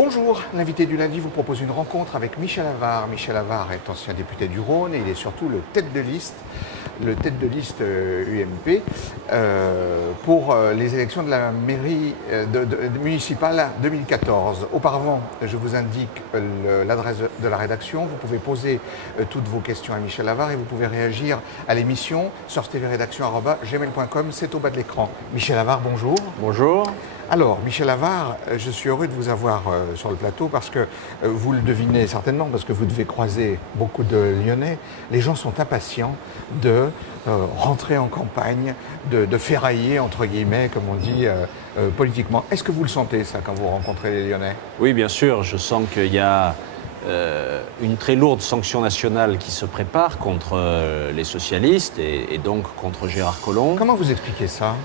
Bonjour, l'invité du lundi vous propose une rencontre avec Michel Avare. Michel Avare est ancien député du Rhône et il est surtout le tête de liste UMP pour les élections de la mairie municipale 2014. Auparavant, je vous indique l'adresse de la rédaction. Vous pouvez poser toutes vos questions à Michel Avare et vous pouvez réagir à l'émission sourcetvrédaction@gmail.com. C'est au bas de l'écran. Michel Avare, bonjour. Bonjour. Alors, Michel Avare, je suis heureux de vous avoir sur le plateau parce que vous le devinez certainement, parce que vous devez croiser beaucoup de Lyonnais. Les gens sont impatients de rentrer en campagne, de ferrailler, entre guillemets, comme on dit, politiquement. Est-ce que vous le sentez, ça, quand vous rencontrez les Lyonnais? Oui, bien sûr. Je sens qu'il y a une très lourde sanction nationale qui se prépare contre les socialistes et donc contre Gérard Collomb. Comment vous expliquez ça?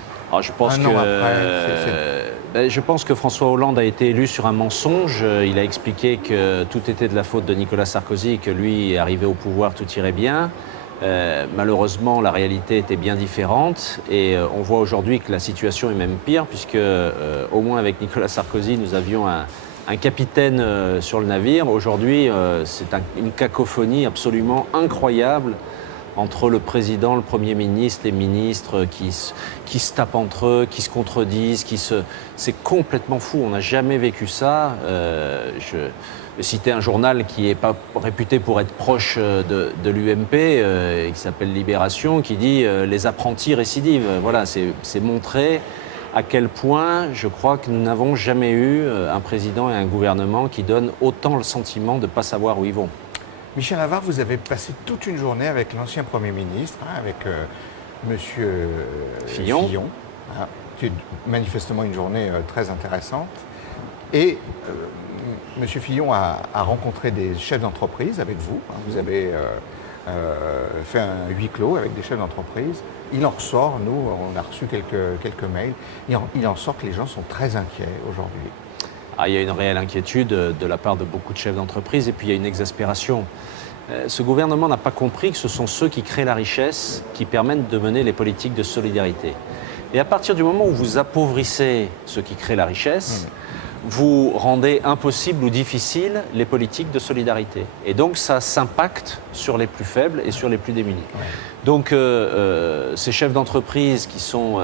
Je pense que François Hollande a été élu sur un mensonge. Il a expliqué que tout était de la faute de Nicolas Sarkozy et que lui, arrivé au pouvoir, tout irait bien. Malheureusement, la réalité était bien différente et on voit aujourd'hui que la situation est même pire puisque, au moins avec Nicolas Sarkozy, nous avions un capitaine sur le navire. Aujourd'hui, c'est une cacophonie absolument incroyable entre le président, le Premier ministre, les ministres qui se tapent entre eux, qui se contredisent, c'est complètement fou. On n'a jamais vécu ça. Je vais citer un journal qui n'est pas réputé pour être proche de l'UMP, qui s'appelle Libération, qui dit les apprentis récidives. Voilà, c'est montrer à quel point je crois que nous n'avons jamais eu un président et un gouvernement qui donnent autant le sentiment de ne pas savoir où ils vont. Michel Avare, vous avez passé toute une journée avec l'ancien Premier ministre, avec Monsieur Fillon, qui est manifestement une journée très intéressante. Et Monsieur Fillon a rencontré des chefs d'entreprise avec vous. Vous avez fait un huis clos avec des chefs d'entreprise. Il en ressort, nous, on a reçu quelques mails, il en sort que les gens sont très inquiets aujourd'hui. Il y a une réelle inquiétude de la part de beaucoup de chefs d'entreprise et puis il y a une exaspération. Ce gouvernement n'a pas compris que ce sont ceux qui créent la richesse qui permettent de mener les politiques de solidarité. Et à partir du moment où vous appauvrissez ceux qui créent la richesse, vous rendez impossible ou difficile les politiques de solidarité. Et donc ça s'impacte sur les plus faibles et sur les plus démunis. Ouais. Donc ces chefs d'entreprise qui sont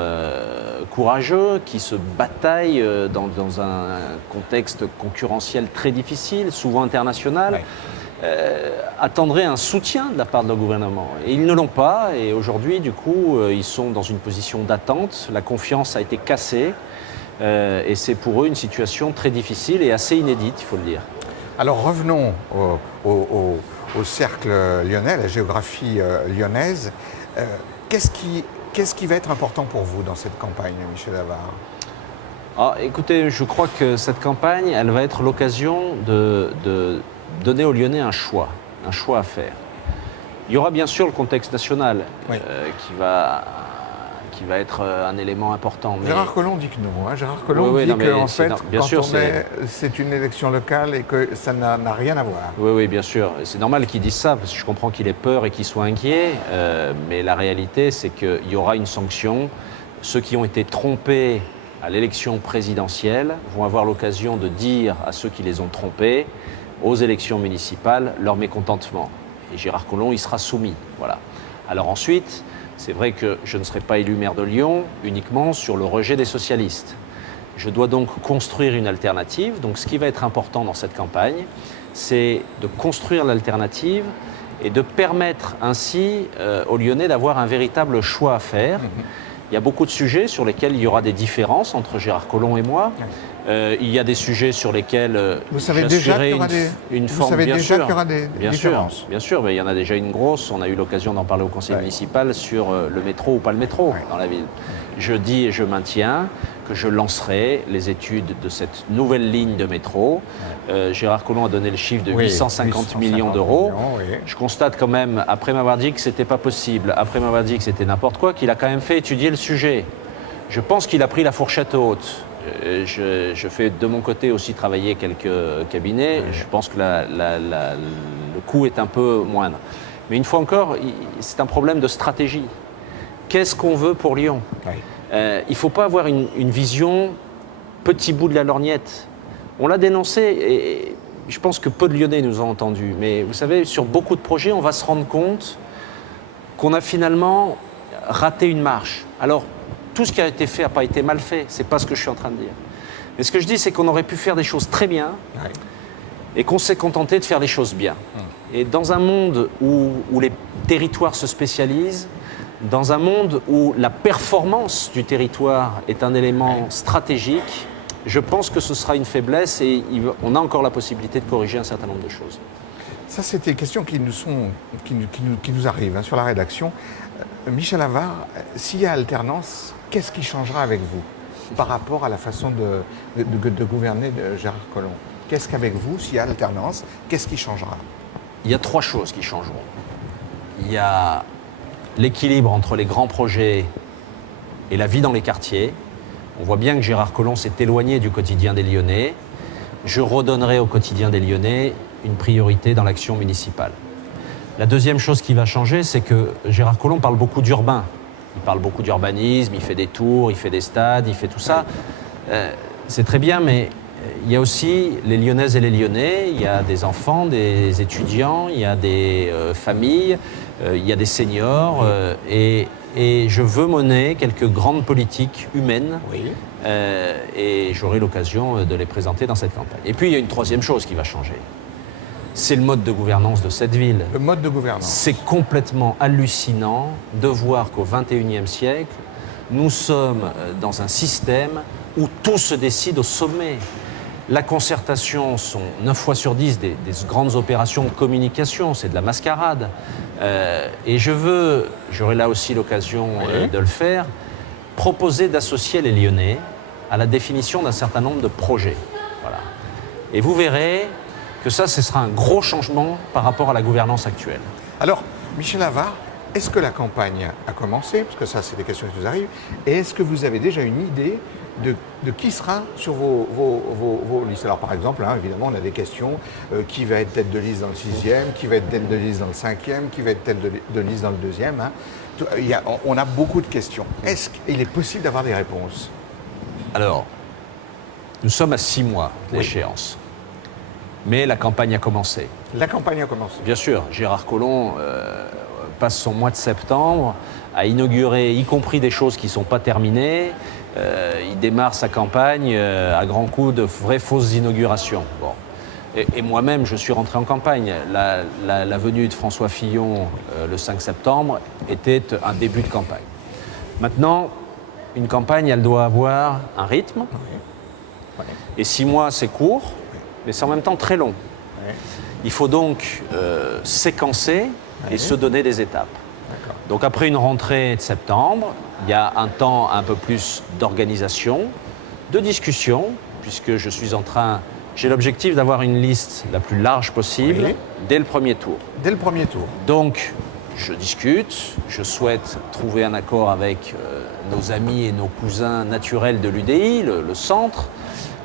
courageux, qui se bataillent dans un contexte concurrentiel très difficile, souvent international, attendraient un soutien de la part de leur gouvernement. Et ils ne l'ont pas et aujourd'hui, du coup, ils sont dans une position d'attente. La confiance a été cassée. Et c'est pour eux une situation très difficile et assez inédite, il faut le dire. Alors revenons au cercle lyonnais, la géographie lyonnaise. Qu'est-ce qui va être important pour vous dans cette campagne, Michel Avare? Écoutez, je crois que cette campagne, elle va être l'occasion de donner aux Lyonnais un choix à faire. Il y aura bien sûr le contexte national qui va être un élément important. Mais... Gérard Collomb dit que non. Gérard Collomb dit qu'en fait, c'est une élection locale et que ça n'a rien à voir. Oui, bien sûr. C'est normal qu'il dise ça, parce que je comprends qu'il ait peur et qu'il soit inquiet. Mais la réalité, c'est qu'il y aura une sanction. Ceux qui ont été trompés à l'élection présidentielle vont avoir l'occasion de dire à ceux qui les ont trompés, aux élections municipales, leur mécontentement. Et Gérard Collomb, il sera soumis. Voilà. Alors ensuite... C'est vrai que je ne serai pas élu maire de Lyon uniquement sur le rejet des socialistes. Je dois donc construire une alternative. Donc ce qui va être important dans cette campagne, c'est de construire l'alternative et de permettre ainsi aux Lyonnais d'avoir un véritable choix à faire. Il y a beaucoup de sujets sur lesquels il y aura des différences entre Gérard Collomb et moi. Il y a des sujets sur lesquels vous savez déjà qu'il y aura des différences. Bien sûr, mais il y en a déjà une grosse. On a eu l'occasion d'en parler au conseil municipal sur le métro ou pas le métro dans la ville. Je dis et je maintiens que je lancerai les études de cette nouvelle ligne de métro. Gérard Collomb a donné le chiffre de 850 millions d'euros. Je constate quand même, après m'avoir dit que c'était pas possible, après m'avoir dit que c'était n'importe quoi, qu'il a quand même fait étudier le sujet. Je pense qu'il a pris la fourchette haute. Je fais de mon côté aussi travailler quelques cabinets. Je pense que le coût est un peu moindre. Mais une fois encore, c'est un problème de stratégie. Qu'est-ce qu'on veut pour Lyon ? Il ne faut pas avoir une vision petit bout de la lorgnette. On l'a dénoncé et je pense que peu de Lyonnais nous ont entendus. Mais vous savez, sur beaucoup de projets, on va se rendre compte qu'on a finalement raté une marche. Alors, tout ce qui a été fait n'a pas été mal fait. C'est pas ce que je suis en train de dire. Mais ce que je dis, c'est qu'on aurait pu faire des choses très bien et qu'on s'est contenté de faire les choses bien. Et dans un monde où les territoires se spécialisent, dans un monde où la performance du territoire est un élément stratégique, je pense que ce sera une faiblesse et on a encore la possibilité de corriger un certain nombre de choses. Ça, c'était des questions qui nous arrivent sur la rédaction. Michel Avart, s'il y a alternance, qu'est-ce qui changera avec vous par rapport à la façon de gouverner de Gérard Collomb? Qu'est-ce qu'avec vous, s'il y a alternance, qu'est-ce qui changera? Il y a 3 choses qui changeront. Il y a l'équilibre entre les grands projets et la vie dans les quartiers. On voit bien que Gérard Collomb s'est éloigné du quotidien des Lyonnais. Je redonnerai au quotidien des Lyonnais une priorité dans l'action municipale. La deuxième chose qui va changer, c'est que Gérard Collomb parle beaucoup d'urbain. Il parle beaucoup d'urbanisme, il fait des tours, il fait des stades, il fait tout ça. C'est très bien, mais il y a aussi les Lyonnaises et les Lyonnais, il y a des enfants, des étudiants, il y a des familles, il y a des seniors. Et je veux mener quelques grandes politiques humaines et j'aurai l'occasion de les présenter dans cette campagne. Et puis il y a une troisième chose qui va changer. C'est le mode de gouvernance de cette ville. Le mode de gouvernance. C'est complètement hallucinant de voir qu'au XXIe siècle, nous sommes dans un système où tout se décide au sommet. La concertation sont 9 fois sur 10 des grandes opérations de communication, c'est de la mascarade. Et j'aurai là aussi l'occasion de le faire, proposer d'associer les Lyonnais à la définition d'un certain nombre de projets. Voilà. Et vous verrez que ce sera un gros changement par rapport à la gouvernance actuelle. Alors, Michel Avart, est-ce que la campagne a commencé? Parce que ça, c'est des questions qui nous arrivent. Et est-ce que vous avez déjà une idée de qui sera sur vos listes? Alors, par exemple, évidemment, on a des questions. Qui va être tête de liste dans le 6e? Qui va être tête de liste dans le 5e? Qui va être tête de liste dans le 2e? On a beaucoup de questions. Est-ce qu'il est possible d'avoir des réponses? Alors, nous sommes à 6 mois d'échéance. Mais la campagne a commencé. La campagne a commencé. Bien sûr, Gérard Collomb passe son mois de septembre à inaugurer, y compris des choses qui ne sont pas terminées. Il démarre sa campagne à grands coups de vraies fausses inaugurations. Bon. Et moi-même, je suis rentré en campagne. La venue de François Fillon le 5 septembre était un début de campagne. Maintenant, une campagne, elle doit avoir un rythme. Et 6 mois, c'est court. Mais c'est en même temps très long. Il faut donc séquencer et se donner des étapes. Donc après une rentrée de septembre, il y a un temps un peu plus d'organisation, de discussion, puisque j'ai l'objectif d'avoir une liste la plus large possible dès le premier tour. Dès le premier tour. Donc je discute, je souhaite trouver un accord avec nos amis et nos cousins naturels de l'UDI, le centre.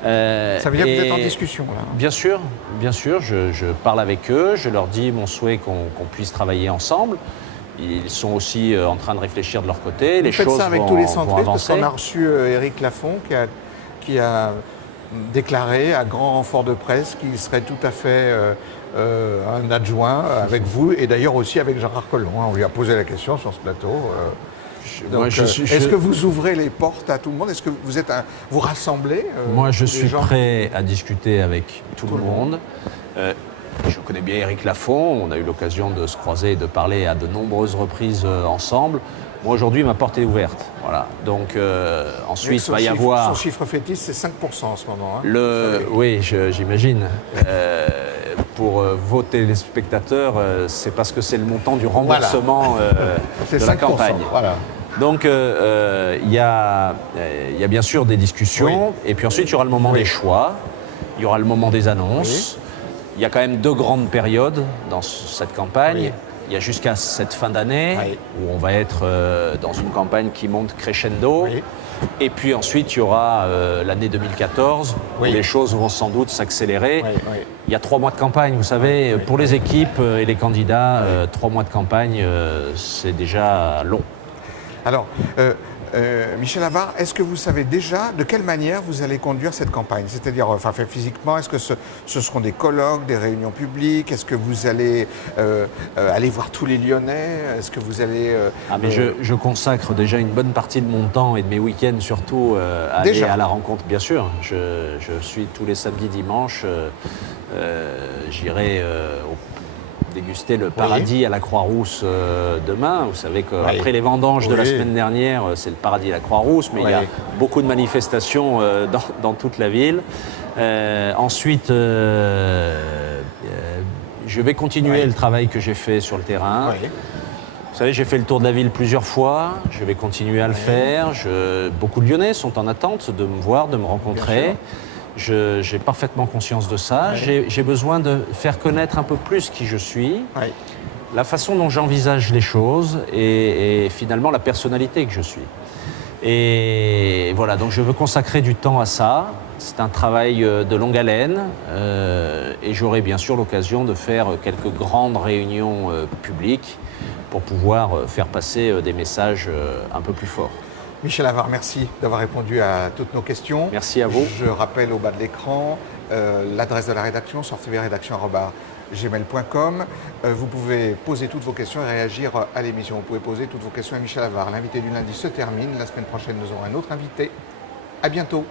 Ça veut dire que vous êtes en discussion, là? Bien sûr, je parle avec eux, je leur dis mon souhait qu'on puisse travailler ensemble. Ils sont aussi en train de réfléchir de leur côté. Vous faites ça avec tous les centristes, parce qu'on a reçu Éric Lafont qui a déclaré à grand renfort de presse qu'il serait tout à fait un adjoint avec vous et d'ailleurs aussi avec Gérard Collomb. On lui a posé la question sur ce plateau. Est-ce que vous ouvrez les portes à tout le monde? Est-ce que vous rassemblez Moi, je suis prêt à discuter avec tout le monde. Je connais bien Éric Lafont. On a eu l'occasion de se croiser et de parler à de nombreuses reprises ensemble. Moi, aujourd'hui, ma porte est ouverte. Voilà. Donc, ensuite, il va y avoir... Son chiffre fétiche, c'est 5% en ce moment. Oui, j'imagine. Pour vos téléspectateurs, c'est parce que c'est le montant du remboursement de la campagne. Voilà. Donc, il y a bien sûr des discussions, et puis ensuite, il y aura le moment des choix, il y aura le moment des annonces. Il y a quand même 2 grandes périodes dans cette campagne. Il y a jusqu'à cette fin d'année, où on va être dans une campagne qui monte crescendo. Et puis ensuite, il y aura l'année 2014, où les choses vont sans doute s'accélérer. Il y a 3 mois de campagne, vous savez, pour les équipes et les candidats, 3 mois de campagne, c'est déjà long. Alors, Michel Avare, est-ce que vous savez déjà de quelle manière vous allez conduire cette campagne? C'est-à-dire, enfin, physiquement, est-ce que ce seront des colloques, des réunions publiques? Est-ce que vous allez aller voir tous les Lyonnais? Est-ce que vous allez... mais je consacre déjà une bonne partie de mon temps et de mes week-ends surtout à aller à la rencontre, bien sûr. Je suis tous les samedis, dimanches, j'irai déguster le paradis à la Croix-Rousse demain. Vous savez qu'après les vendanges de la semaine dernière, c'est le paradis à la Croix-Rousse, mais il y a beaucoup de manifestations dans toute la ville. Ensuite, je vais continuer le travail que j'ai fait sur le terrain. Vous savez, j'ai fait le tour de la ville plusieurs fois, je vais continuer à le faire. Beaucoup de Lyonnais sont en attente de me voir, de me rencontrer. J'ai parfaitement conscience de ça. J'ai besoin de faire connaître un peu plus qui je suis, la façon dont j'envisage les choses et finalement la personnalité que je suis. Et voilà, donc je veux consacrer du temps à ça. C'est un travail de longue haleine et j'aurai bien sûr l'occasion de faire quelques grandes réunions publiques pour pouvoir faire passer des messages un peu plus forts. Michel Avare, merci d'avoir répondu à toutes nos questions. Merci à vous. Je rappelle au bas de l'écran l'adresse de la rédaction, sortibérédaction@gmail.com. Vous pouvez poser toutes vos questions et réagir à l'émission. Vous pouvez poser toutes vos questions à Michel Avare. L'invité du lundi se termine. La semaine prochaine, nous aurons un autre invité. À bientôt.